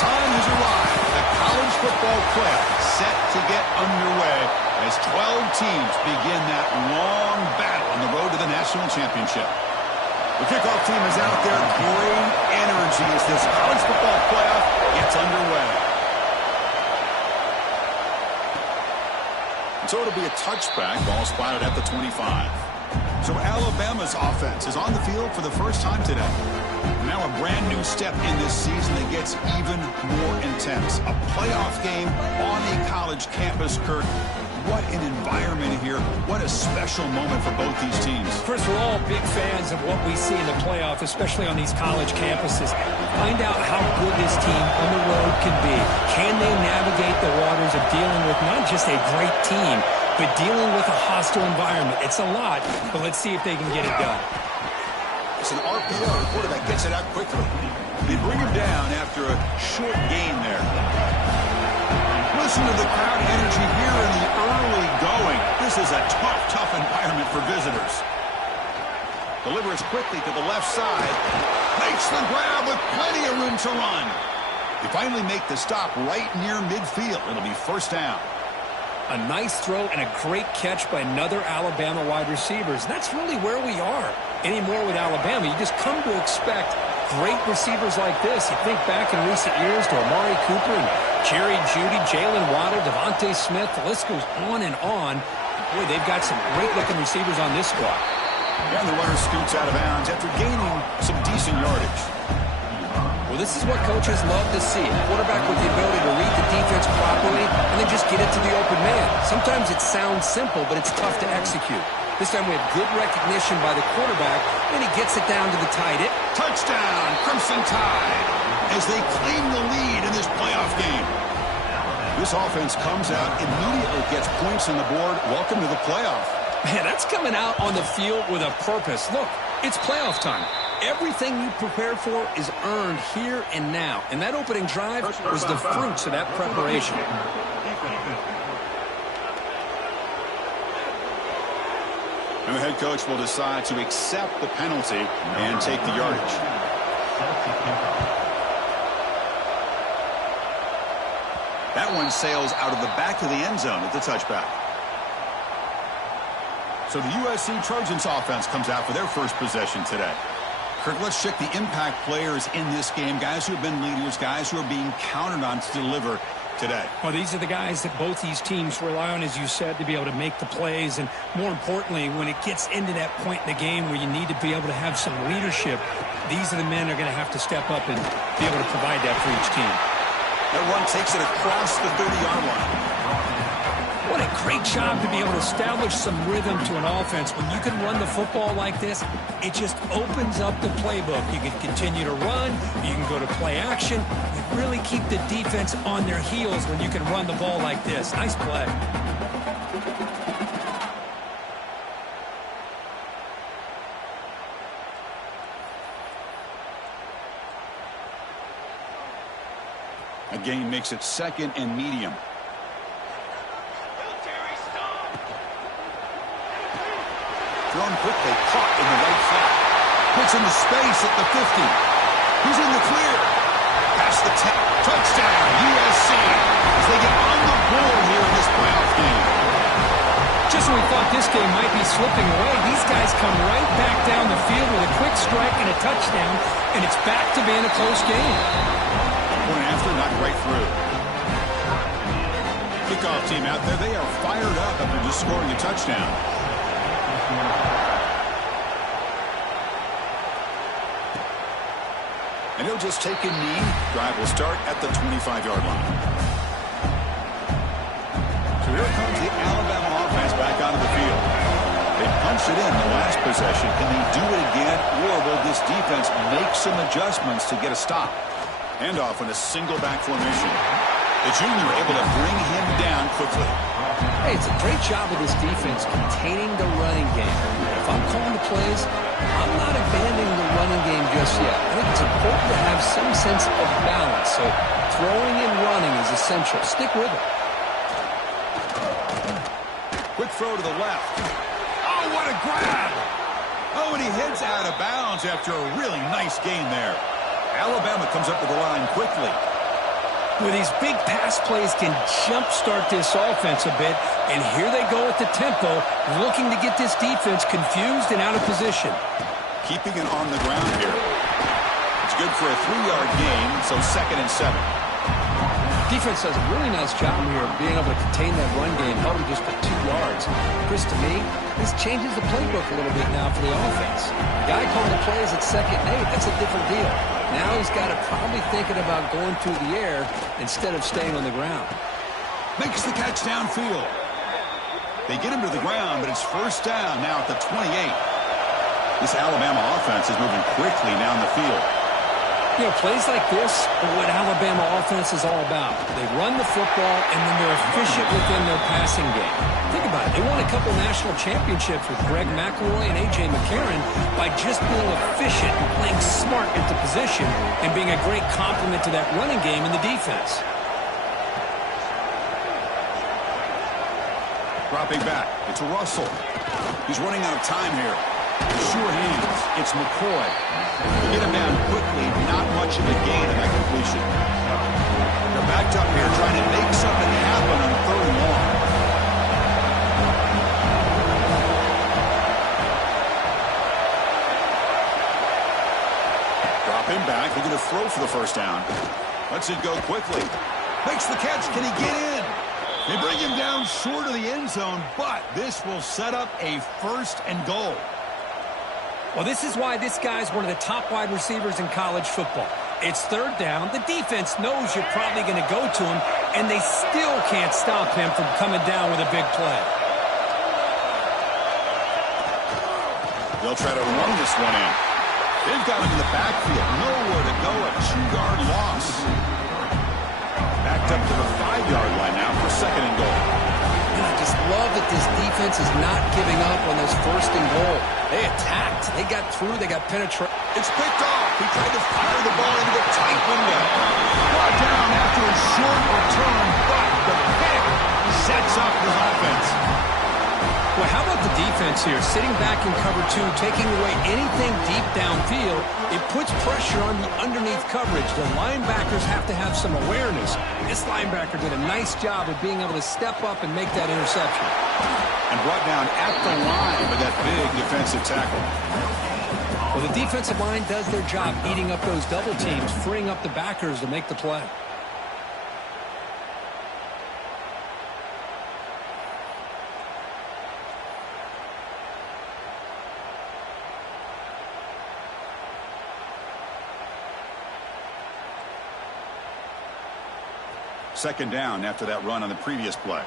time has arrived. The college football playoff set to get underway as 12 teams begin that long battle on the road to the national championship. The kickoff team is out there. Great energy as this college football playoff gets underway. So it'll be a touchback. Ball spotted at the 25. So Alabama's offense is on the field for the first time today. Now a brand new step in this season that gets even more intense. A playoff game on a college campus, Kirk. What an environment here. What a special moment for both these teams. First, we're all big fans of what we see in the playoff, especially on these college campuses. Find out how good this team on the road can be. Can they navigate the waters of dealing with not just a great team, but dealing with a hostile environment? It's a lot, but let's see if they can get it done. It's an RPO. The quarterback gets it out quickly. They bring him down after a short gain there. Listen to the crowd energy here in the early going. This is a tough environment for visitors. Delivers quickly to the left side. Makes the grab with plenty of room to run. They finally make the stop right near midfield. It'll be first down. A nice throw and a great catch by another Alabama wide receivers. That's really where we are anymore with Alabama. You just come to expect great receivers like this. You think back in recent years to Amari Cooper and Jerry Jeudy, Jalen Waddle, Devontae Smith. The list goes on and on. Boy, they've got some great-looking receivers on this squad. And the runner scoots out of bounds after gaining some decent yardage. Well, this is what coaches love to see. A quarterback with the ability to read the defense properly and then just get it to the open man. Sometimes it sounds simple, but it's tough to execute. This time we have good recognition by the quarterback, and he gets it down to the tight end. Touchdown, Crimson Tide, as they claim the lead in this playoff game. This offense comes out, immediately gets points on the board. Welcome to the playoff. Man, that's coming out on the field with a purpose. Look, it's playoff time. Everything you prepare for is earned here and now. And that opening drive was the fruits of that preparation. And the head coach will decide to accept the penalty and take the yardage. That one sails out of the back of the end zone at the touchback. So the USC Trojans offense comes out for their first possession today. Kirk, let's check the impact players in this game. Guys who have been leaders, guys who are being counted on to deliver today. Well, these are the guys that both these teams rely on, as you said, to be able to make the plays. And more importantly, when it gets into that point in the game where you need to be able to have some leadership, these are the men that are going to have to step up and be able to provide that for each team. That one takes it across the 30-yard line. What a great job to be able to establish some rhythm to an offense. When you can run the football like this, it just opens up the playbook. You can continue to run. You can go to play action. You really keep the defense on their heels when you can run the ball like this. Nice play. A gain makes it second and medium. Thrown quickly, caught in the right flat. Puts into space at the 50. He's in the clear. Past the 10. Touchdown, USC, as they get on the board here in this playoff game. Just when we thought this game might be slipping away, these guys come right back down the field with a quick strike and a touchdown, and it's back to being a close game. Point after, not right through. Kickoff team out there, they are fired up after just scoring a touchdown. And he'll just take a knee. Drive will start at the 25-yard line. So here comes the Alabama offense back onto the field. They punched it in the last possession. Can they do it again, or will this defense make some adjustments to get a stop? Handoff in a single back formation. The junior able to bring him down quickly. Hey, it's a great job of this defense containing the running game. If I'm calling the plays, I'm not abandoning the running game just yet. I think it's important to have some sense of balance. So throwing and running is essential. Stick with it. Quick throw to the left. Oh, what a grab! Oh, and he heads out of bounds after a really nice gain there. Alabama comes up to the line quickly. Well, these big pass plays can jumpstart this offense a bit, and here they go at the tempo, looking to get this defense confused and out of position. Keeping it on the ground here. It's good for a 3-yard gain, so 2nd and 7. Defense does a really nice job here of being able to contain that run game, held him just to 2 yards. Chris, to me, this changes the playbook a little bit now for the offense. The guy calling the plays at 2nd and 8, that's a different deal. Now he's got to probably thinking about going through the air instead of staying on the ground. Makes the catch downfield. They get him to the ground, but it's 1st down now at the 28. This Alabama offense is moving quickly down the field. You know, plays like this are what Alabama offense is all about. They run the football, and then they're efficient within their passing game. Think about it. They won a couple national championships with Greg McElroy and A.J. McCarron by just being efficient and playing smart into position and being a great complement to that running game in the defense. Dropping back. It's Russell. He's running out of time here. Sure hands. It's McCoy. They get him down quickly. Not much of a gain in that completion. They're backed up here trying to make something happen on 3rd and long. Dropping back. They're going to throw for the 1st down. Lets it go quickly. Makes the catch. Can he get in? They bring him down short of the end zone, but this will set up a 1st and goal. Well, this is why this guy's one of the top wide receivers in college football. It's 3rd down. The defense knows you're probably going to go to him, and they still can't stop him from coming down with a big play. They'll try to run this one in. They've got him in the backfield. Nowhere to go. A 2-yard loss. Backed up to the 5-yard line now for 2nd and goal. And I just love that this defense is not giving up on this 1st and goal. They attacked. They got through. They got penetrated. It's picked off. He tried to fire the ball into a tight window. Brought down after a short return, but the pick sets up the offense. Well, how about the defense here? Sitting back in cover 2, taking away anything deep downfield. It puts pressure on the underneath coverage. The linebackers have to have some awareness. This linebacker did a nice job of being able to step up and make that interception. And brought down at the line with that big defensive tackle. Well, the defensive line does their job eating up those double teams, freeing up the backers to make the play. Second down after that run on the previous play.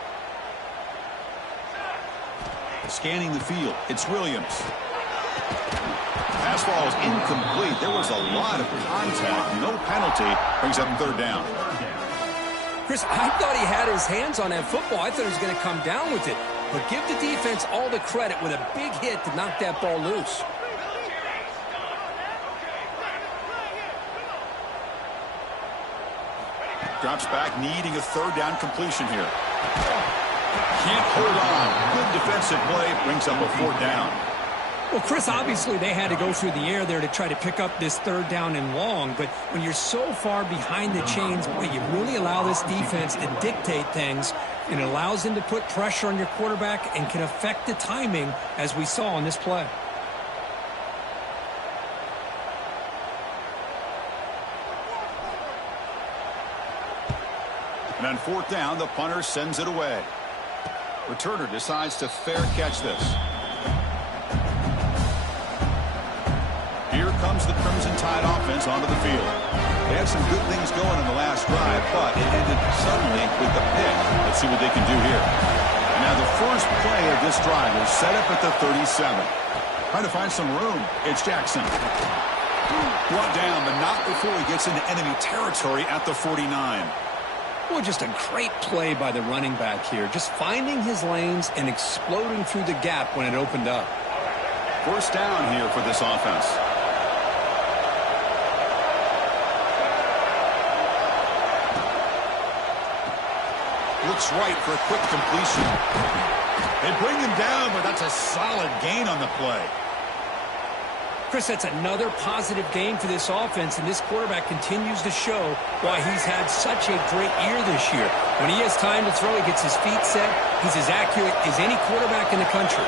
Scanning the field, it's Williams. Pass ball is incomplete. There was a lot of contact. No penalty. Brings up 3rd down. Chris, I thought he had his hands on that football. I thought he was going to come down with it. But give the defense all the credit with a big hit to knock that ball loose. Drops back, needing a 3rd down completion here. Can't hold on. Good defensive play. Brings up a 4th down. Well, Chris, obviously they had to go through the air there to try to pick up this 3rd down and long. But when you're so far behind the chains, boy, you really allow this defense to dictate things. And it allows them to put pressure on your quarterback and can affect the timing, as we saw on this play. And on 4th down, the punter sends it away. Returner decides to fair catch this. Here comes the Crimson Tide offense onto the field. They had some good things going in the last drive, but it ended suddenly with the pick. Let's see what they can do here. And now the first play of this drive is set up at the 37. Trying to find some room. It's Jackson. Brought down, but not before he gets into enemy territory at the 49. Well, just a great play by the running back here. Just finding his lanes and exploding through the gap when it opened up. 1st down here for this offense. Looks right for a quick completion. They bring him down, but that's a solid gain on the play. Chris, that's another positive game for this offense, and this quarterback continues to show why he's had such a great year this year. When he has time to throw, he gets his feet set. He's as accurate as any quarterback in the country.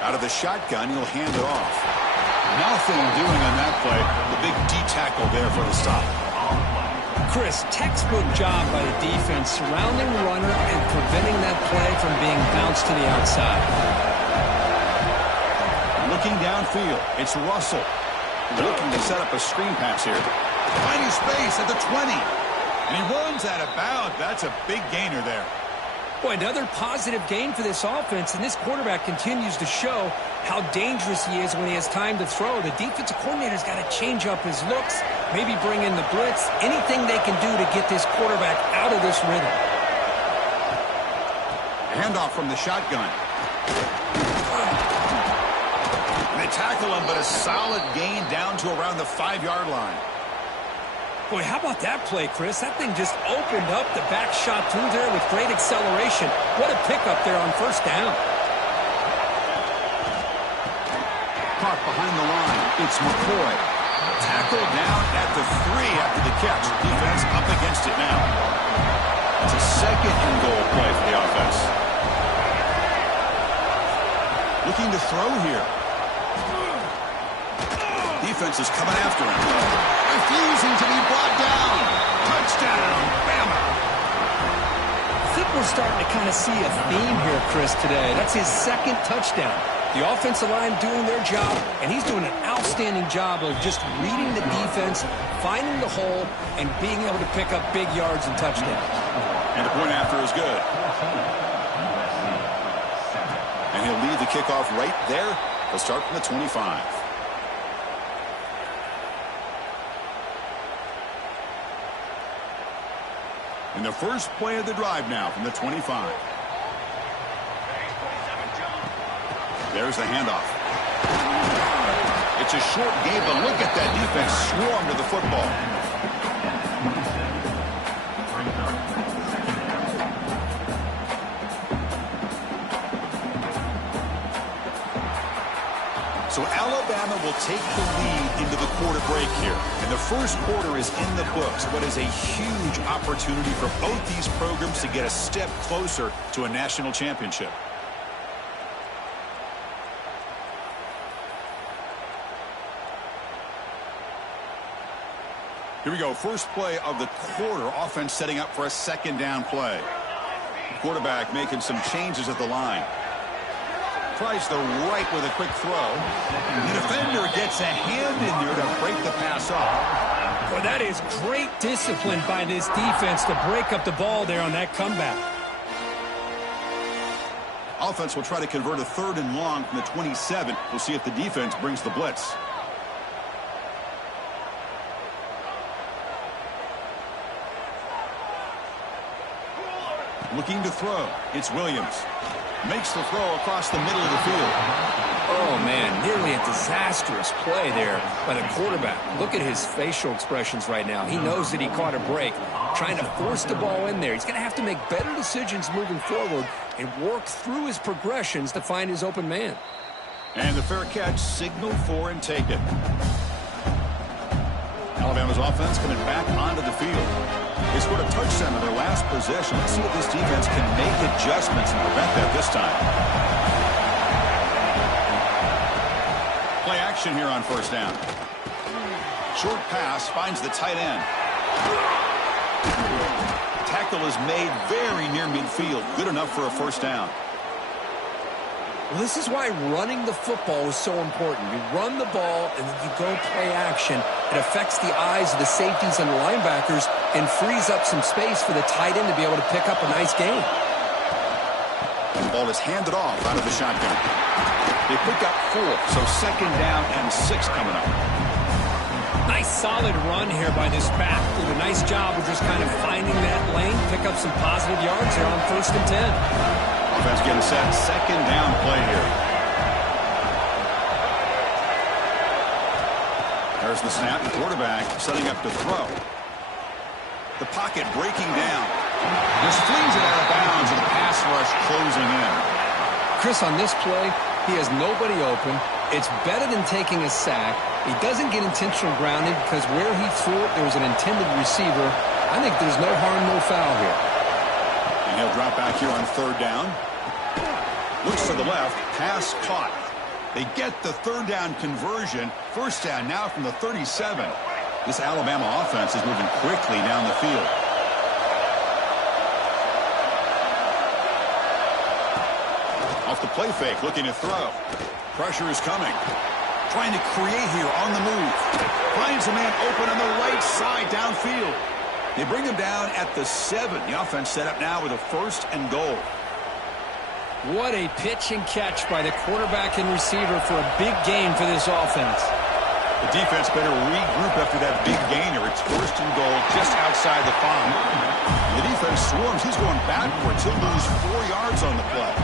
Out of the shotgun, he'll hand it off. Nothing doing on that play. The big D tackle there for the stop. Chris, textbook job by the defense surrounding the runner and preventing that play from being bounced to the outside. Looking downfield, it's Russell. Looking to set up a screen pass here. Finding space at the 20. And he runs out of bounds. That's a big gainer there. Boy, another positive game for this offense, and this quarterback continues to show how dangerous he is when he has time to throw. The defensive coordinator's got to change up his looks, maybe bring in the blitz, anything they can do to get this quarterback out of this rhythm. Handoff from the shotgun. They tackle him, but a solid gain down to around the 5-yard line. Boy, how about that play, Chris? That thing just opened up the back shot through there with great acceleration. What a pickup there on first down. Caught behind the line. It's McCoy. Tackled down at the 3 after the catch. Defense up against it now. It's a second and goal play for the offense. Looking to throw here. Defense is coming after him. Refusing to be brought down. Touchdown, Bama. I think we're starting to kind of see a theme here, Chris, today. That's his second touchdown. The offensive line doing their job, and he's doing an outstanding job of just reading the defense, finding the hole, and being able to pick up big yards and touchdowns. And the point after is good. And he'll lead the kickoff right there. He'll start from the 25. In the first play of the drive now from the 25. There's the handoff. It's a short game, but look at that defense swarm to the football. So Alabama will take the lead into the quarter break here. And the first quarter is in the books. What is a huge opportunity for both these programs to get a step closer to a national championship. Here we go. First play of the quarter. Offense setting up for a second down play. Quarterback making some changes at the line. Tries the right with a quick throw. The defender gets a hand in there to break the pass off. Well, that is great discipline by this defense to break up the ball there on that comeback. Offense will try to convert a 3rd and long from the 27. We'll see if the defense brings the blitz. Looking to throw. It's Williams. Makes the throw across the middle of the field. Oh, man, nearly a disastrous play there by the quarterback. Look at his facial expressions right now. He knows that he caught a break, trying to force the ball in there. He's going to have to make better decisions moving forward and work through his progressions to find his open man. And the fair catch, signal for and take it. Alabama's offense coming back onto the field. They scored a touchdown in their last possession. Let's see if this defense can make adjustments and prevent that this time. Play action here on first down. Short pass finds the tight end. Tackle is made very near midfield. Good enough for a first down. Well, this is why running the football is so important. You run the ball, and then you go play action. It affects the eyes of the safeties and the linebackers and frees up some space for the tight end to be able to pick up a nice gain. The ball is handed off out of the shotgun. They pick up 4, so second down and 6 coming up. Nice solid run here by this back. Did a nice job of just kind of finding that lane, pick up some positive yards here on 1st and 10. Offense getting set. Second down play here. There's the snap. The quarterback setting up to throw. The pocket breaking down. Just flings it out of bounds and the pass rush closing in. Chris, on this play, he has nobody open. It's better than taking a sack. He doesn't get intentional grounding because where he threw it, there was an intended receiver. I think there's no harm, no foul here. And he'll drop back here on third down. Looks to the left. Pass caught. They get the third down conversion. First down now from the 37. This Alabama offense is moving quickly down the field. Off the play fake, looking to throw. Pressure is coming. Trying to create here on the move. Finds a man open on the right side downfield. They bring him down at the 7. The offense set up now with a 1st and goal. What a pitch and catch by the quarterback and receiver for a big gain for this offense. The defense better regroup after that big gainer. It's 1st and goal just outside the 5. The defense swarms. He's going backwards. He'll lose 4 yards on the play.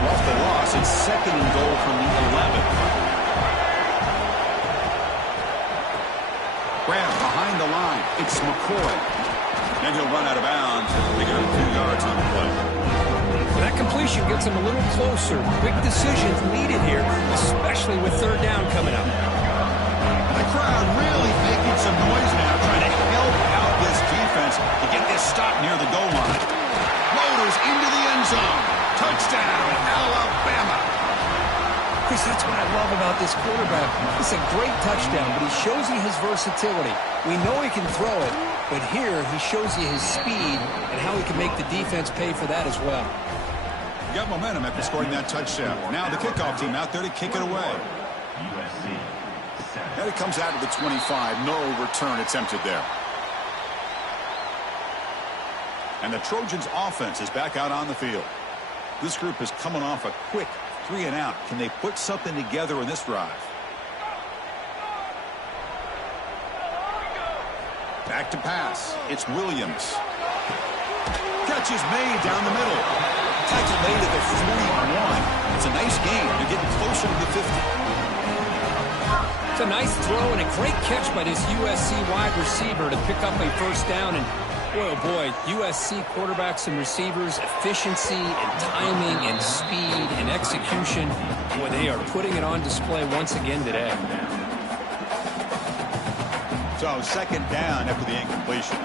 So off the loss, it's 2nd and goal from the 11. Graham behind the line. It's McCoy. And he'll run out of bounds. They get him 2 yards on the play. That completion gets him a little closer. Quick decisions needed here, especially with third down coming up. The crowd really making some noise now, trying to help out this defense to get this stop near the goal line. Motors into the end zone. Touchdown, Alabama. Chris, that's what I love about this quarterback. It's a great touchdown, but he shows you his versatility. We know he can throw it, but here he shows you his speed and how he can make the defense pay for that as well. You got momentum after scoring that touchdown. Now the kickoff team out there to kick it away. And it comes out of the 25. No return attempted there. And the Trojans' offense is back out on the field. This group is coming off a quick 3 and out. Can they put something together in this drive? Back to pass. It's Williams. Catch is made down the middle. Tackle made at the 41. It's a nice game. They're getting closer to the 50. It's a nice throw and a great catch by this USC wide receiver to pick up a first down. And boy, oh boy, USC quarterbacks and receivers, efficiency and timing and speed and execution. Boy, they are putting it on display once again today. So 2nd down after the incompletion.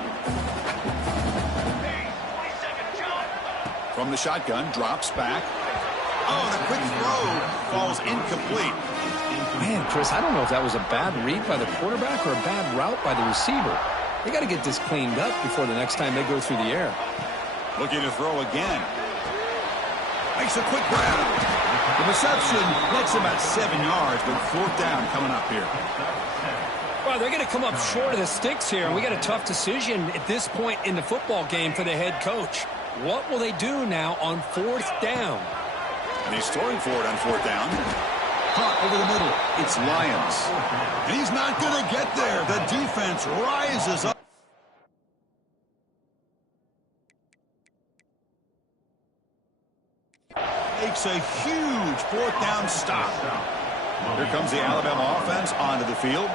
From the shotgun, drops back. Oh, the quick throw falls incomplete. Man, Chris, I don't know if that was a bad read by the quarterback or a bad route by the receiver. They got to get this cleaned up before the next time they go through the air. Looking to throw again. Makes a quick grab. The reception gets about 7 yards, but 4th down coming up here. Well, they're going to come up short of the sticks here, and we got a tough decision at this point in the football game for the head coach. What will they do now on 4th down? And he's throwing for it on 4th down. Caught over the middle. It's Lyons. And he's not going to get there. The defense rises up. Makes a huge 4th down stop. Here comes the Alabama offense onto the field.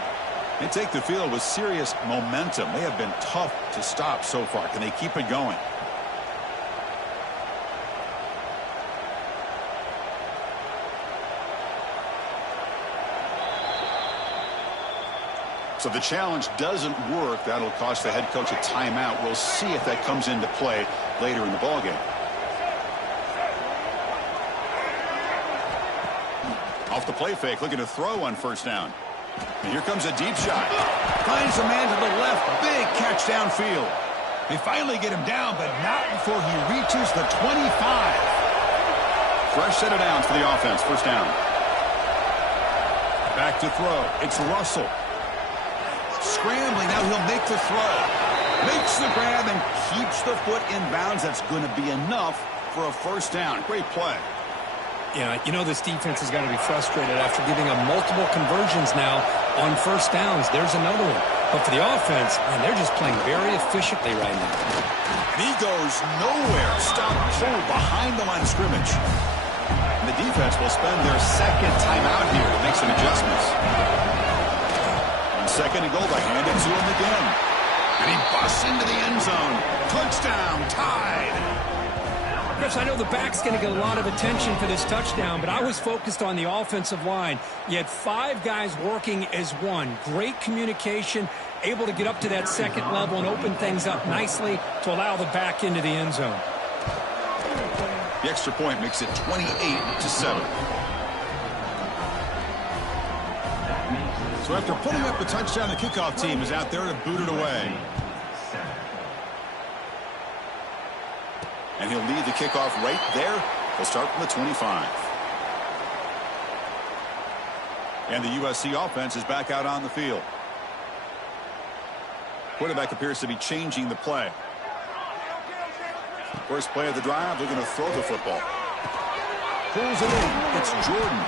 They take the field with serious momentum. They have been tough to stop so far. Can they keep it going? So the challenge doesn't work. That'll cost the head coach a timeout. We'll see if that comes into play later in the ballgame. Off the play fake, looking to throw on 1st down. And here comes a deep shot. Finds a man to the left. Big catch downfield. They finally get him down, but not before he reaches the 25. Fresh set of downs for the offense. 1st down. Back to throw. It's Russell. Scrambling, now he'll make the throw. Makes the grab and keeps the foot in bounds. That's going to be enough for a 1st down. Great play. Yeah, you know this defense has got to be frustrated after giving up multiple conversions now on 1st downs. There's another one. But for the offense, man, they're just playing very efficiently right now. And he goes nowhere. Stop pull behind the line of scrimmage. And the defense will spend their 2nd timeout here to make some adjustments. 2nd and goal, they hand it to him again. And he busts into the end zone. Touchdown, tied. Chris, I know the back's going to get a lot of attention for this touchdown, but I was focused on the offensive line. You had 5 guys working as one. Great communication, able to get up to that second level and open things up nicely to allow the back into the end zone. The extra point makes it 28-7. So after putting up the touchdown, the kickoff team is out there to boot it away. And he'll lead the kickoff right there. He'll start from the 25. And the USC offense is back out on the field. Quarterback appears to be changing the play. First play of the drive, they're going to throw the football. Pulls it in. It's Jordan.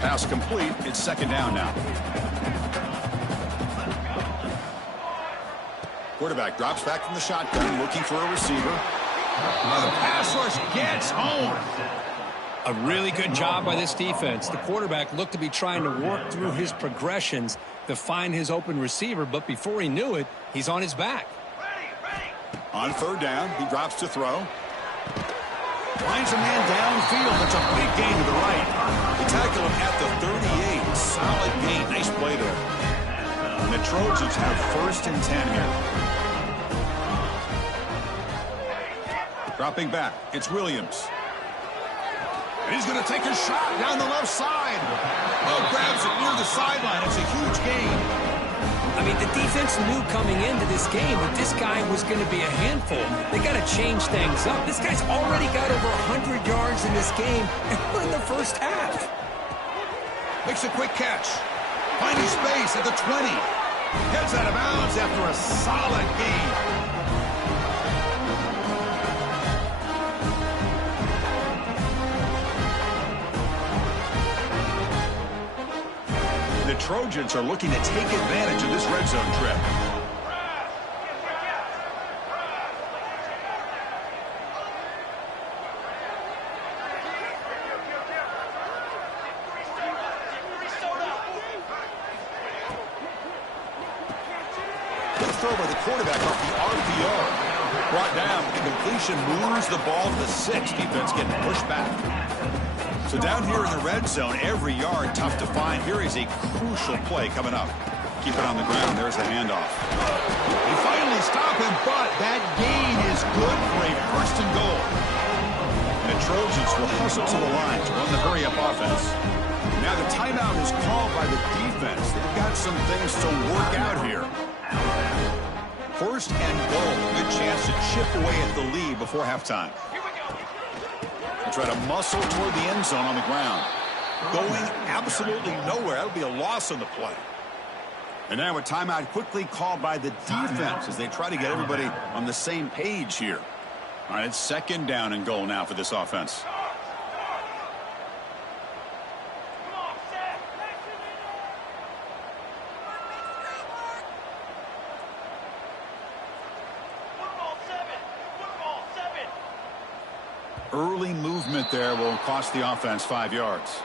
Pass complete. It's second down now. Quarterback drops back from the shotgun, looking for a receiver. The pass rush gets home. A really good job by this defense. The quarterback looked to be trying to work through his progressions to find his open receiver, but before he knew it, he's on his back. On third down, he drops to throw. Finds a man downfield. That's a big gain to the right. They tackle him at the 38. Solid gain. Nice play there. And the Trojans have first and 10 here. Dropping back. It's Williams. And he's going to take a shot down the left side. Oh, grabs it near the sideline. It's a huge gain. I mean, the defense knew coming into this game that this guy was going to be a handful. They got to change things up. This guy's already got over 100 yards in this game, and we're in the first half. Makes a quick catch. Finding space at the 20. Gets out of bounds after a solid gain. The Trojans are looking to take advantage of this red zone trip. Good throw by the quarterback off the RPO. Brought down. Completion moves the ball to the 6. Defense getting pushed back. So down here in the red zone, every yard tough to find. Here is a crucial play coming up. Keep it on the ground. There's the handoff. They finally stop him, but that gain is good for a first and goal. And the Trojans will hustle to the line to run the hurry-up offense. Now the timeout is called by the defense. They've got some things to work out here. First and goal. Good chance to chip away at the lead before halftime. Try to muscle toward the end zone on the ground. Going absolutely nowhere. That would be a loss on the play. And now a timeout quickly called by the defense as they try to get everybody on the same page here. All right, it's second down and goal now for this offense. Early movement there will cost the offense 5 yards.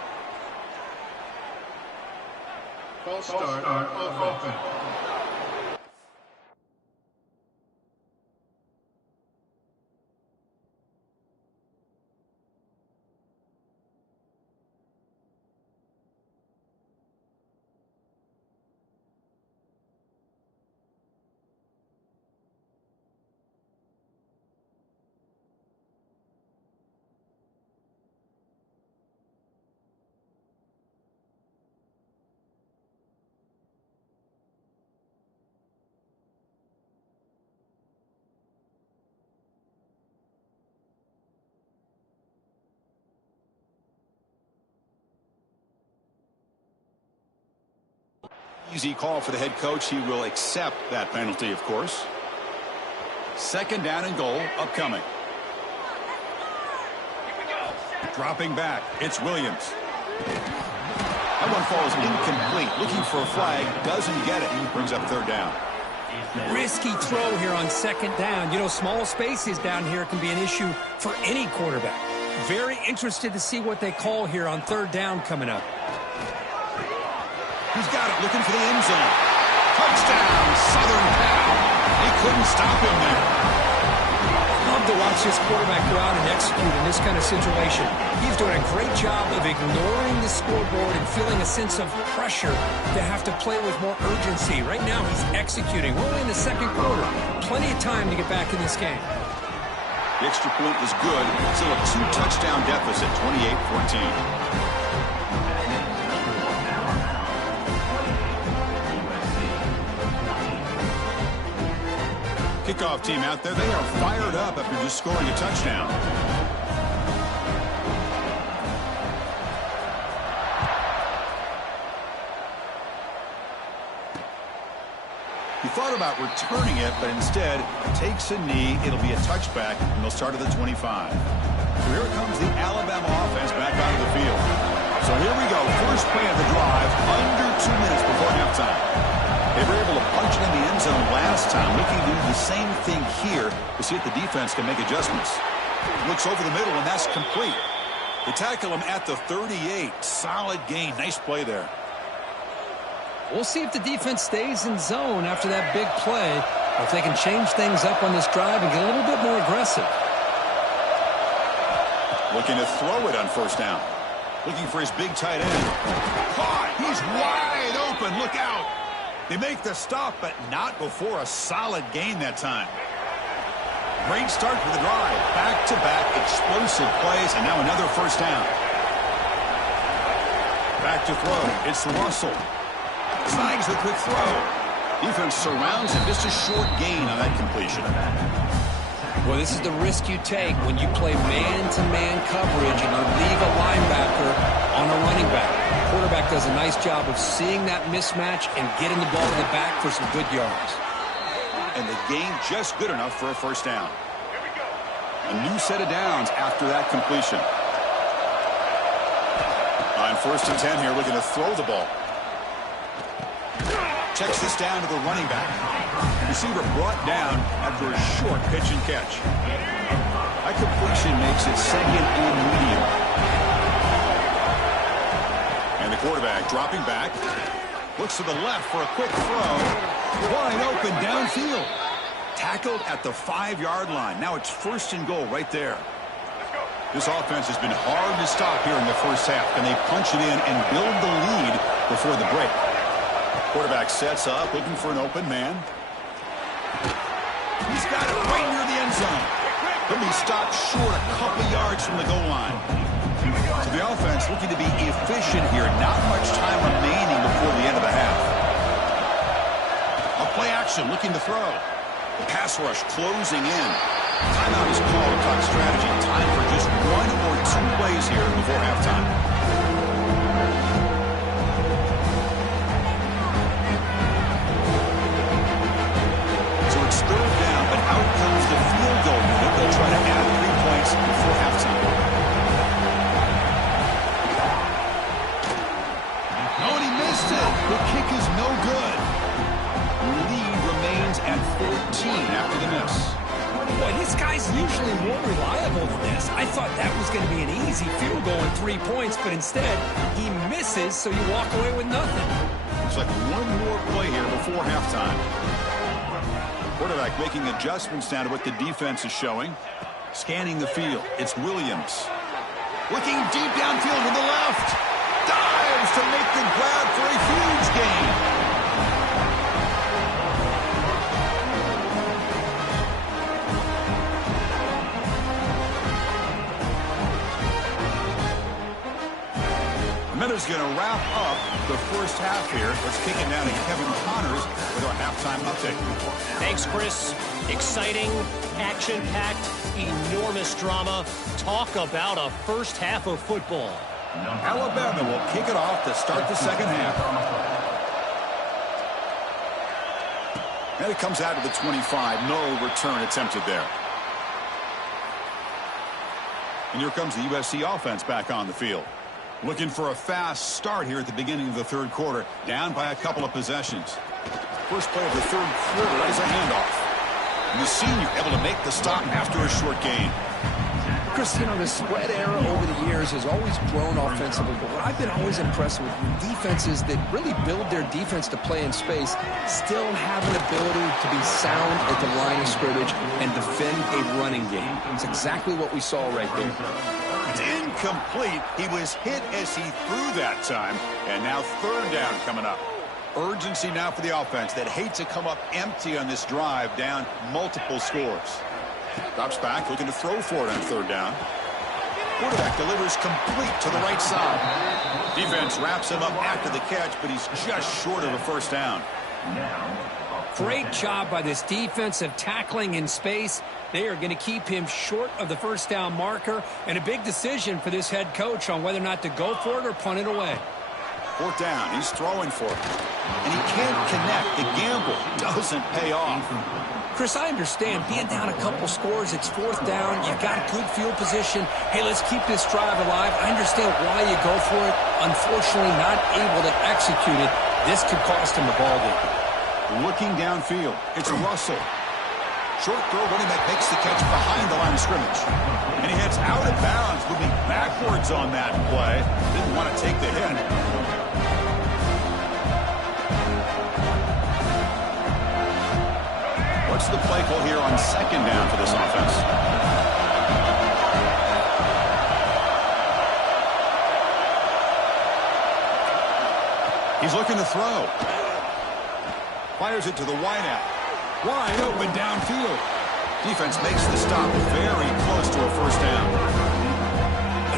False start on offense. Easy call for the head coach. He will accept that penalty, of course. Second down and goal upcoming. Dropping back. It's Williams. That one falls incomplete. Looking for a flag. Doesn't get it. He brings up third down. Risky throw here on second down. You know, small spaces down here can be an issue for any quarterback. Very interested to see what they call here on third down coming up. He's got it, looking for the end zone. Touchdown, Southern Cal. They couldn't stop him there. Love to watch this quarterback go out and execute in this kind of situation. He's doing a great job of ignoring the scoreboard and feeling a sense of pressure to have to play with more urgency. Right now, he's executing. We're only in the second quarter. Plenty of time to get back in this game. The extra point was good. Still a 2-touchdown deficit, 28-14. Kickoff team out there. They are fired up after just scoring a touchdown. He thought about returning it, but instead takes a knee. It'll be a touchback, and they'll start at the 25. So here comes the Alabama offense back out of the field. So here we go. First play of the drive, under 2 minutes before halftime. They were able to punch it in the end zone last time. We can do the same thing here to see if the defense can make adjustments. Looks over the middle, and that's complete. They tackle him at the 38. Solid gain. Nice play there. We'll see if the defense stays in zone after that big play, or if they can change things up on this drive and get a little bit more aggressive. Looking to throw it on first down. Looking for his big tight end. Caught! He's wide open. Look out! They make the stop, but not before a solid gain that time. Great start for the drive. Back-to-back explosive plays, and now another first down. Back to throw. It's Russell. Snags the quick throw. Defense surrounds him. Just a short gain on that completion. Well, this is the risk you take when you play man-to-man coverage and you leave a linebacker on a running back. The quarterback does a nice job of seeing that mismatch and getting the ball to the back for some good yards. And the gain just good enough for a first down. A new set of downs after that completion. On 1st and 10 here, looking to throw the ball. Checks this down to the running back. Receiver brought down after a short pitch and catch. That completion makes it second and medium. And the quarterback dropping back. Looks to the left for a quick throw. Wide open downfield. Tackled at the 5-yard line. Now it's 1st and goal right there. This offense has been hard to stop here in the first half. Can they punch it in and build the lead before the break? Quarterback sets up, looking for an open man. He's got it right near the end zone. He'll be stopped short a couple yards from the goal line. So the offense looking to be efficient here. Not much time remaining before the end of the half. A play action, looking to throw. The pass rush closing in. Timeout is called to talk strategy. Time for just 1 or 2 plays here before halftime. It's 3rd down, but out comes the field goal unit. They'll try to add 3 points before halftime. Oh, and he missed it. The kick is no good. The lead remains at 14 after the miss. Boy, this guy's usually more reliable than this. I thought that was going to be an easy field goal in 3 points, but instead, he misses, so you walk away with nothing. Looks like one more play here before halftime. Quarterback making adjustments now to what the defense is showing. Scanning the field. It's Williams. Looking deep downfield to the left. Dives to make the grab for a huge gain. Minutes going to wrap up the first half here. Let's kick it down to Kevin Connors with our halftime update. Thanks, Chris. Exciting, action-packed, enormous drama. Talk about a first half of football. Alabama will kick it off to start the second half. And it comes out to the 25. No return attempted there. And here comes the USC offense back on the field. Looking for a fast start here at the beginning of the third quarter. Down by a couple of possessions. First play of the third quarter is a handoff. And the senior able to make the stop after a short gain. Chris, you know, the spread era over the years has always grown offensively, but what I've been always impressed with defenses that really build their defense to play in space still have an ability to be sound at the line of scrimmage and defend a running game. It's exactly what we saw right there. It's incomplete. He was hit as he threw that time, and now third down coming up. Urgency now for the offense that hates to come up empty on this drive, down multiple scores. Drops back, looking to throw for it on third down. Quarterback delivers complete to the right side. Defense wraps him up after the catch, but he's just short of a first down. Great job by this defensive tackling in space. They are going to keep him short of the first down marker, and a big decision for this head coach on whether or not to go for it or punt it away. Fourth down, he's throwing for it. And he can't connect. The gamble doesn't pay off. Chris, I understand being down a couple scores, it's fourth down, you've got good field position. Hey, let's keep this drive alive. I understand why you go for it. Unfortunately, not able to execute it. This could cost him the ball game. Looking downfield, it's Russell. Short throw, running back makes the catch behind the line of scrimmage. And he heads out of bounds, moving backwards on that play. Didn't want to take the hit. What's the play call here on second down for this offense? He's looking to throw. Fires it to the wideout. Wide open downfield. Defense makes the stop very close to a first down.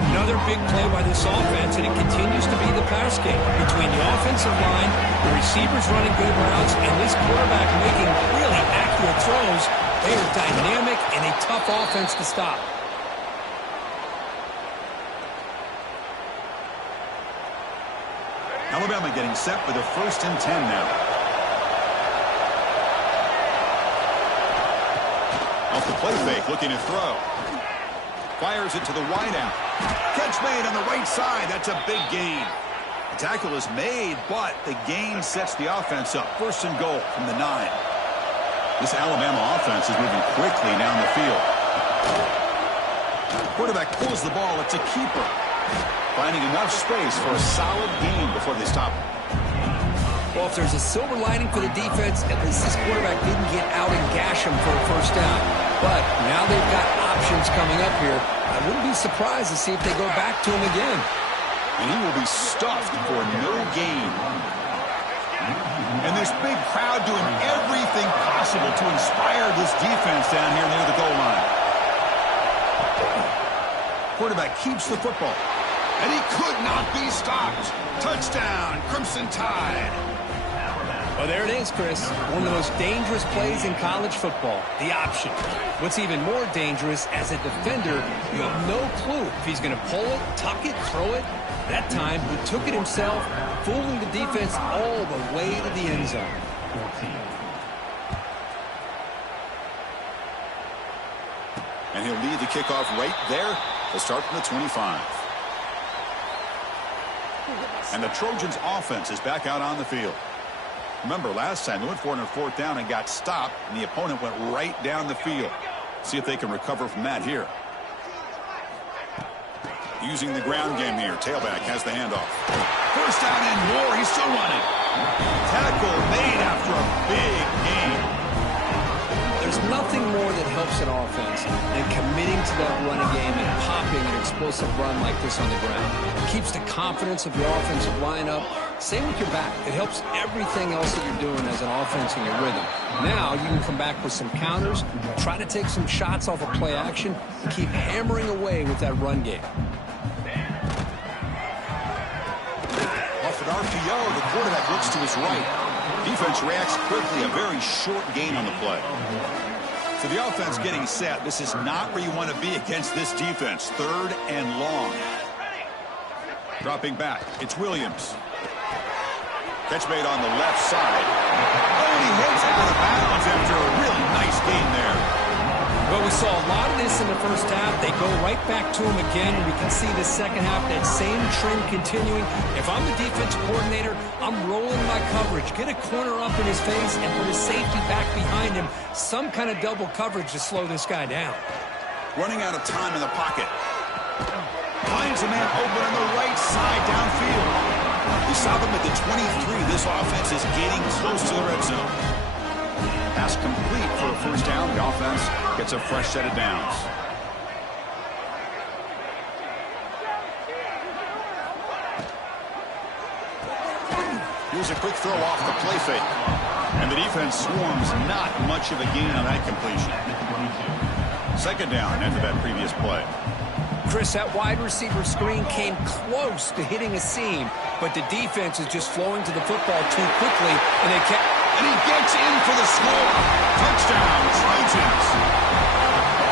Another big play by this offense, and it continues to be the pass game between the offensive line, the receivers running good routes, and this quarterback making really accurate throws. They are dynamic and a tough offense to stop. Alabama getting set for the 1st and 10 now. Off the play fake, looking to throw. Fires it to the wideout. Catch made on the right side. That's a big gain. The tackle is made, but the gain sets the offense up. 1st and goal from the 9. This Alabama offense is moving quickly down the field. Quarterback pulls the ball. It's a keeper. Finding enough space for a solid gain before they stop him. Well, if there's a silver lining for the defense, at least this quarterback didn't get out and gash him for a first down. But now they've got options coming up here. I wouldn't be surprised to see if they go back to him again. And he will be stuffed for no gain. And this big crowd doing everything possible to inspire this defense down here near the goal line. Quarterback keeps the football. And he could not be stopped. Touchdown, Crimson Tide. Well, there it is, Chris. One of the most dangerous plays in college football, the option. What's even more dangerous, as a defender, you have no clue if he's going to pull it, tuck it, throw it. That time, he took it himself, fooling the defense all the way to the end zone. And he'll lead the kickoff right there. He'll start from the 25. And the Trojans' offense is back out on the field. Remember, last time they went for it on 4th down and got stopped, and the opponent went right down the field. See if they can recover from that here. Using the ground game here. Tailback has the handoff. First down and more. He's still running. Tackle made after a big gain. There's nothing more that helps an offense than committing to that running game and popping an explosive run like this on the ground. It keeps the confidence of your offensive lineup. Same with your back. It helps everything else that you're doing as an offense in your rhythm. Now you can come back with some counters, try to take some shots off of play action, and keep hammering away with that run game. Off an RPO, the quarterback looks to his right. Defense reacts quickly, a very short gain on the play. So the offense getting set. This is not where you want to be against this defense. 3rd and long. Dropping back, it's Williams. Catch made on the left side. Oh, and he heads out of bounds after a really nice gain there. Well, we saw a lot of this in the first half. They go right back to him again, and we can see the second half, that same trend continuing. If I'm the defense coordinator, I'm rolling my coverage. Get a corner up in his face and put his safety back behind him. Some kind of double coverage to slow this guy down. Running out of time in the pocket. Finds a man open on the right side downfield. We saw them at the 23. This offense is getting close to the red zone. Pass complete for a first down. The offense gets a fresh set of downs. Here's a quick throw off the play fake. And the defense swarms not much of a gain on that completion. Second down after that previous play. Chris, that wide receiver screen came close to hitting a seam, but the defense is just flowing to the football too quickly, and they can't. And he gets in for the score. Touchdown, Trojans.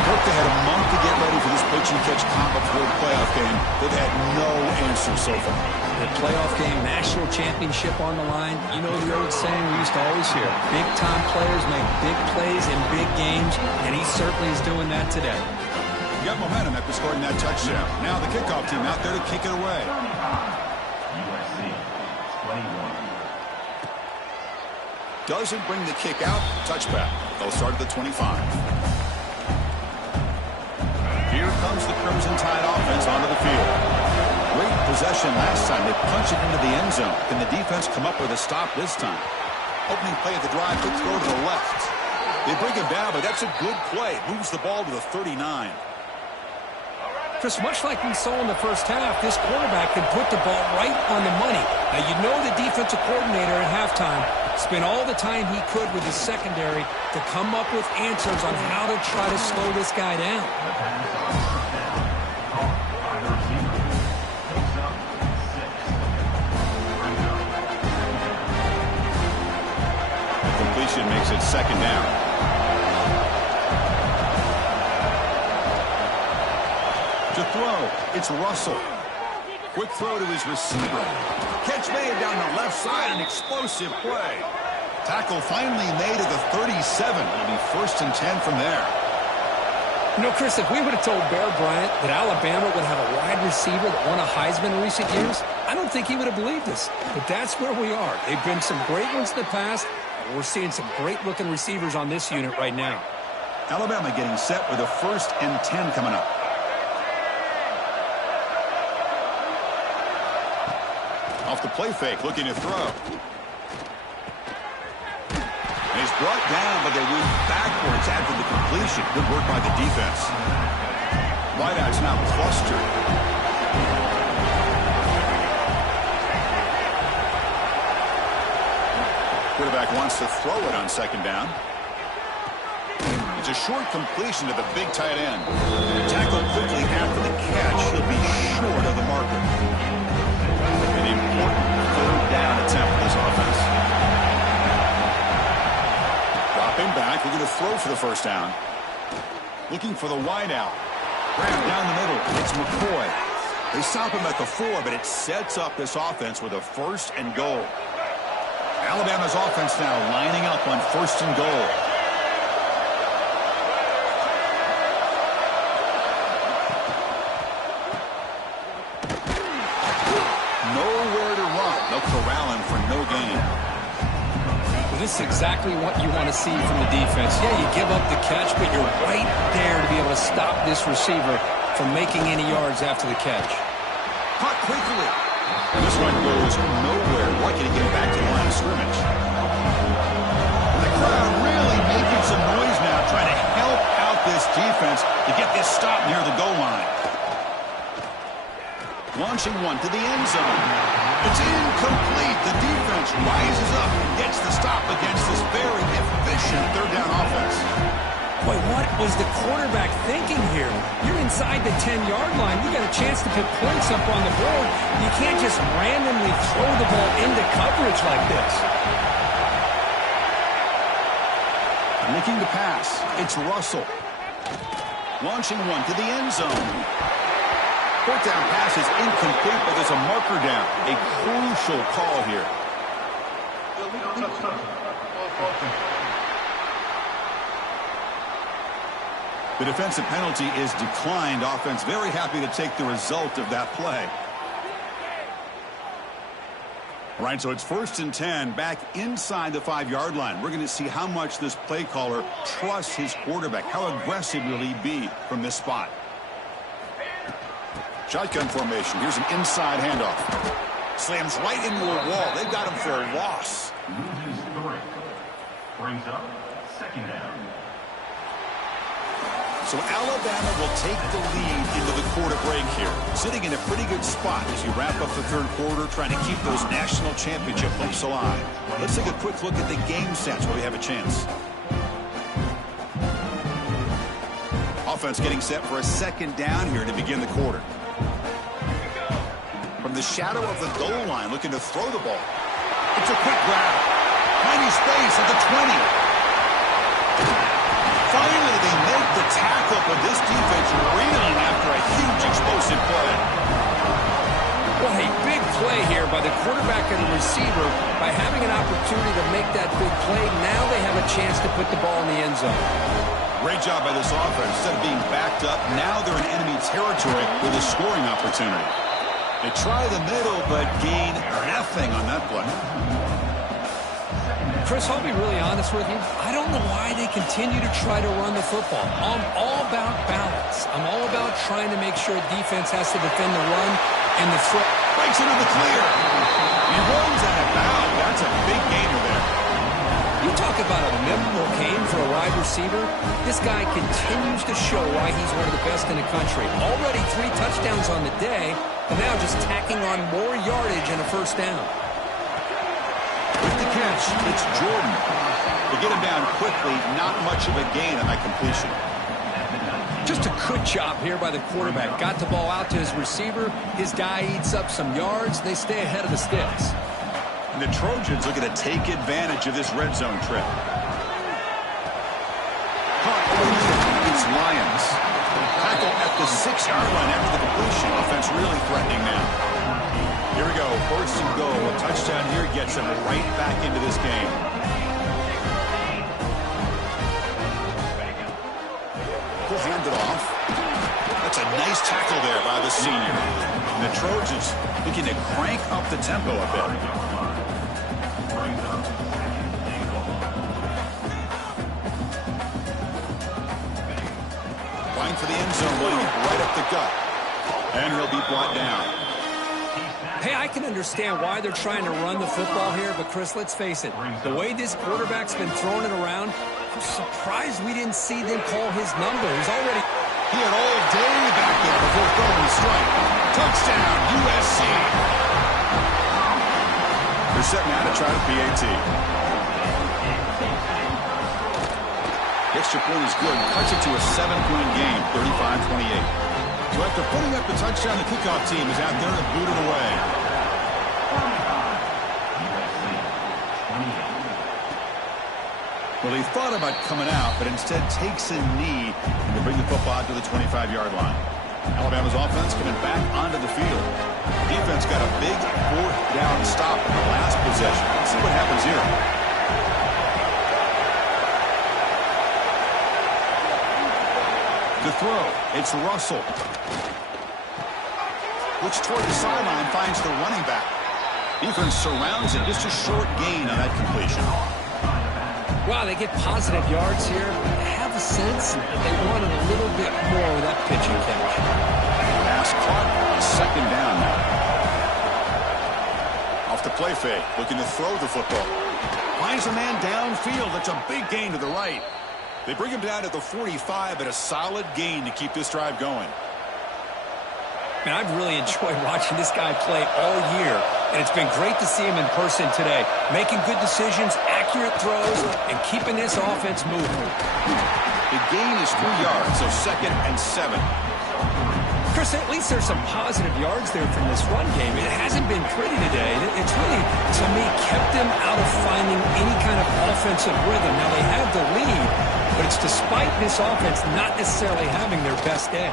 Kirk, they had a month to get ready for this pitch-and-catch combo for a playoff game. They've had no answer so far. The playoff game, national championship on the line. You know the old saying we used to always hear. Big-time players make big plays in big games, and he certainly is doing that today. You got momentum after scoring that touchdown. Now the kickoff team out there to kick it away. Doesn't bring the kick out. Touchback. They'll start at the 25. Here comes the Crimson Tide offense onto the field. Great possession last time. They punch it into the end zone. Can the defense come up with a stop this time? Opening play of the drive. Quick throw to the left. They bring him down, but that's a good play. Moves the ball to the 39. Chris, much like we saw in the first half, this quarterback can put the ball right on the money. Now, you know the defensive coordinator at halftime spent all the time he could with his secondary to come up with answers on how to try to slow this guy down. The completion makes it second down. To throw, it's Russell. Quick throw to his receiver. Catch made down the left side, an explosive play. Tackle finally made at the 37. It'll be first and 10 from there. You know, Chris, if we would have told Bear Bryant that Alabama would have a wide receiver that won a Heisman in recent years, I don't think he would have believed us. But that's where we are. They've been some great ones in the past, and we're seeing some great-looking receivers on this unit right now. Alabama getting set with a first and 10 coming up. Off the play fake, looking to throw. And he's brought down, but they went backwards after the completion. Good work by the defense. Wideouts now clustered. Quarterback wants to throw it on second down. It's a short completion to the big tight end. Tackled quickly after the catch. He'll be short of the marker. An important third down attempt for this offense. Dropping back, we're going to throw for the first down. Looking for the wideout. Grab down the middle. It's McCoy. They stop him at the 4, but it sets up this offense with a first and goal. Alabama's offense now lining up on first and goal. Nowhere to run. They'll corral him for no gain. Well, this is exactly what you want to see from the defense. Yeah, you give up the catch, but you're right there to be able to stop this receiver from making any yards after the catch. Caught quickly. This one goes nowhere. Lucky to get back to the line of scrimmage. And the crowd really making some noise now, trying to help out this defense to get this stop near the goal line. Launching one to the end zone. It's incomplete. The defense rises up and gets the stop against this very efficient third down offense. Boy, what was the quarterback thinking here? You're inside the 10-yard line. You got a chance to put points up on the board. You can't just randomly throw the ball into coverage like this. Looking to pass. It's Russell. Launching one to the end zone. Fourth down pass is incomplete, but there's a marker down. A crucial call here. The defensive penalty is declined. Offense very happy to take the result of that play. All right, so it's 1st and 10 back inside the 5-yard line. We're going to see how much this play caller trusts his quarterback. How aggressive will he be from this spot? Shotgun formation. Here's an inside handoff. Slams right into a wall. They've got him for a loss. Loses 3. Brings up 2nd down. So Alabama will take the lead into the quarter break here. Sitting in a pretty good spot as you wrap up the 3rd quarter, trying to keep those national championship hopes alive. Let's take a quick look at the game stats while we have a chance. Offense getting set for a 2nd down here to begin the quarter. From the shadow of the goal line, looking to throw the ball. It's a quick grab. Tiny space at the 20. Finally, they make the tackle, but this defense reeling after a huge explosive play. Well, a big play here by the quarterback and the receiver. By having an opportunity to make that big play, now they have a chance to put the ball in the end zone. Great job by this offense. Instead of being backed up, now they're in enemy territory with a scoring opportunity. They try the middle, but gain nothing on that play. Chris, I'll be really honest with you. I don't know why they continue to try to run the football. I'm all about balance. I'm all about trying to make sure defense has to defend the run and the throw. Breaks into the clear. He runs out of bounds. That's a big gainer there. You talk about a memorable game for a wide receiver. This guy continues to show why he's one of the best in the country. Already 3 touchdowns on the day, and now just tacking on more yardage and a 1st down. With the catch, it's Jordan. They get him down quickly, not much of a gain on that completion. Just a good job here by the quarterback. Got the ball out to his receiver. His guy eats up some yards. They stay ahead of the sticks. And the Trojans looking to take advantage of this red zone trip. It's Lions. Tackle at the 6-yard line after the completion. Offense really threatening now. Here we go, 1st and goal. A touchdown here gets them right back into this game. He'll hand it off. That's a nice tackle there by the senior. And the Trojans looking to crank up the tempo a bit. Flying for the end zone, right up the gut. And he'll be brought down. Hey, I can understand why they're trying to run the football here, but Chris, let's face it. The way this quarterback's been throwing it around, I'm surprised we didn't see them call his number. He's already... He had all day back there before throwing the strike. Touchdown, USC. They're setting out to try the PAT. The extra point is good. Cuts it to a 7-point game, 35-28. So after putting up the touchdown, the kickoff team is out there to boot it away. Well, he thought about coming out, but instead takes a knee to bring the football out to the 25-yard line. Alabama's offense coming back onto the field. Defense got a big 4th down stop in the last possession. Let's see what happens here. To throw, it's Russell. Looks toward the sideline, finds the running back. Defense surrounds it. Just a short gain on that completion. Wow, they get positive yards here. I have a sense they wanted a little bit more with that pitch and catch. Pass caught on 2nd down now. Off the play fake, looking to throw the football. Finds a man downfield. That's a big gain to the right. They bring him down to the 45, but a solid gain to keep this drive going. Man, I've really enjoyed watching this guy play all year, and it's been great to see him in person today, making good decisions, accurate throws, and keeping this offense moving. The gain is 3 yards, so 2nd and 7. Chris, at least there's some positive yards there from this run game. It hasn't been pretty today. It's really, to me, kept them out of finding any kind of offensive rhythm. Now, they have the lead, but it's despite this offense not necessarily having their best day.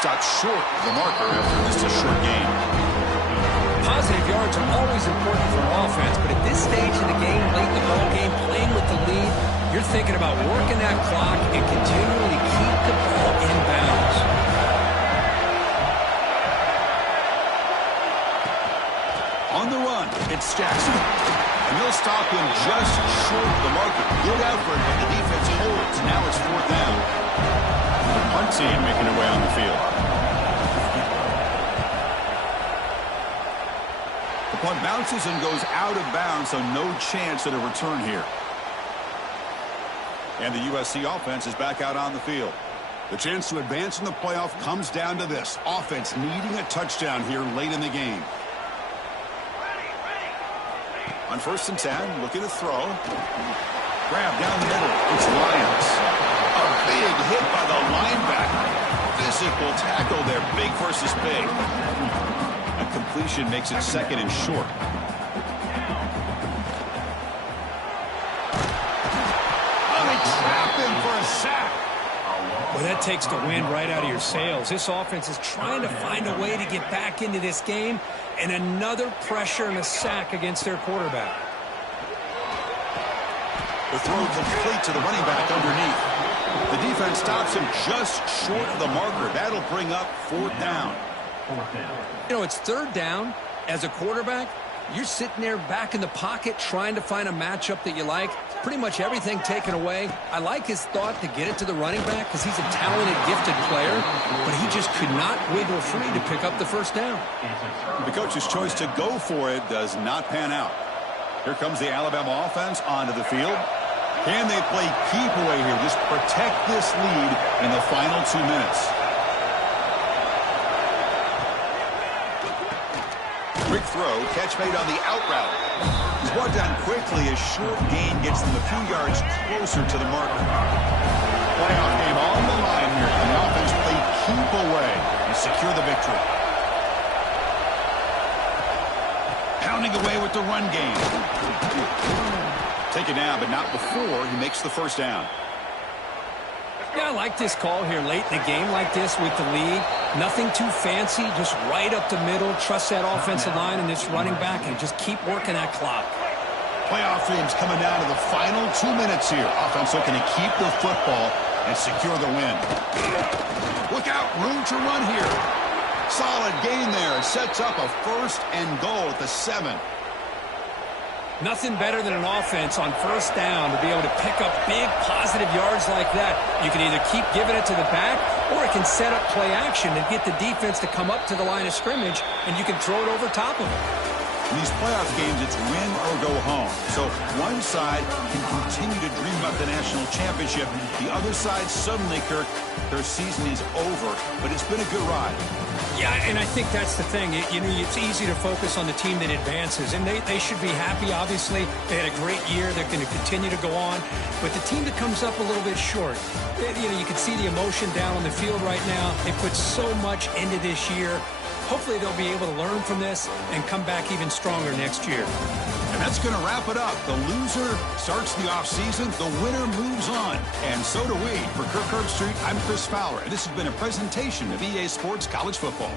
Stopped short of the marker after just a short game. Positive yards are always important for an offense, but at this stage in the game, late in the ball game, playing with the lead, you're thinking about working that clock and continuing to keep the ball in bounds. It's Jackson. And they'll stop him just short of the marker. Good effort, but the defense holds. Now it's 4th down. The punt team making their way on the field. The punt bounces and goes out of bounds, so no chance at a return here. And the USC offense is back out on the field. The chance to advance in the playoff comes down to this. Offense needing a touchdown here late in the game. On 1st and 10, looking to throw. Grab down the middle. It's Lyons. A big hit by the linebacker. Physical tackle there. Big versus big. A completion makes it 2nd and short. They trap him for a sack. Well, that takes the wind right out of your sails. This offense is trying to find a way to get back into this game, and another pressure and a sack against their quarterback. The throw complete to the running back underneath. The defense stops him just short of the marker. That'll bring up 4th down. You know, it's 3rd down. As a quarterback, you're sitting there back in the pocket trying to find a matchup that you like. Pretty much everything taken away. I like his thought to get it to the running back because he's a talented, gifted player, but he just could not wiggle free to pick up the 1st down. The coach's choice to go for it does not pan out. Here comes the Alabama offense onto the field. Can they play keep away here? Just protect this lead in the final 2 minutes. Quick throw, catch made on the out route. He's brought down quickly as short gain gets them a few yards closer to the marker. Playoff game on the line here. And the offense played keep away and secure the victory. Pounding away with the run game. Taken down, but not before he makes the 1st down. Yeah, I like this call here late in the game like this with the lead. Nothing too fancy, just right up the middle. Trust that offensive line and this running back and just keep working that clock. Playoff games coming down to the final 2 minutes here. Offense looking to keep the football and secure the win. Look out, room to run here. Solid gain there. It sets up a 1st and goal at the 7. Nothing better than an offense on 1st down to be able to pick up big positive yards like that. You can either keep giving it to the back or it can set up play action and get the defense to come up to the line of scrimmage and you can throw it over top of it. In these playoff games, it's win or go home. So one side can continue to dream about the national championship. The other side suddenly, Kirk, their season is over, but it's been a good ride. Yeah, and I think that's the thing. You know, it's easy to focus on the team that advances, and they should be happy, obviously. They had a great year. They're going to continue to go on. But the team that comes up a little bit short, you know, you can see the emotion down on the field right now. They put so much into this year. Hopefully they'll be able to learn from this and come back even stronger next year. And that's going to wrap it up. The loser starts the offseason. The winner moves on. And so do we. For Kirk Herbstreit, I'm Chris Fowler. And this has been a presentation of EA Sports College Football.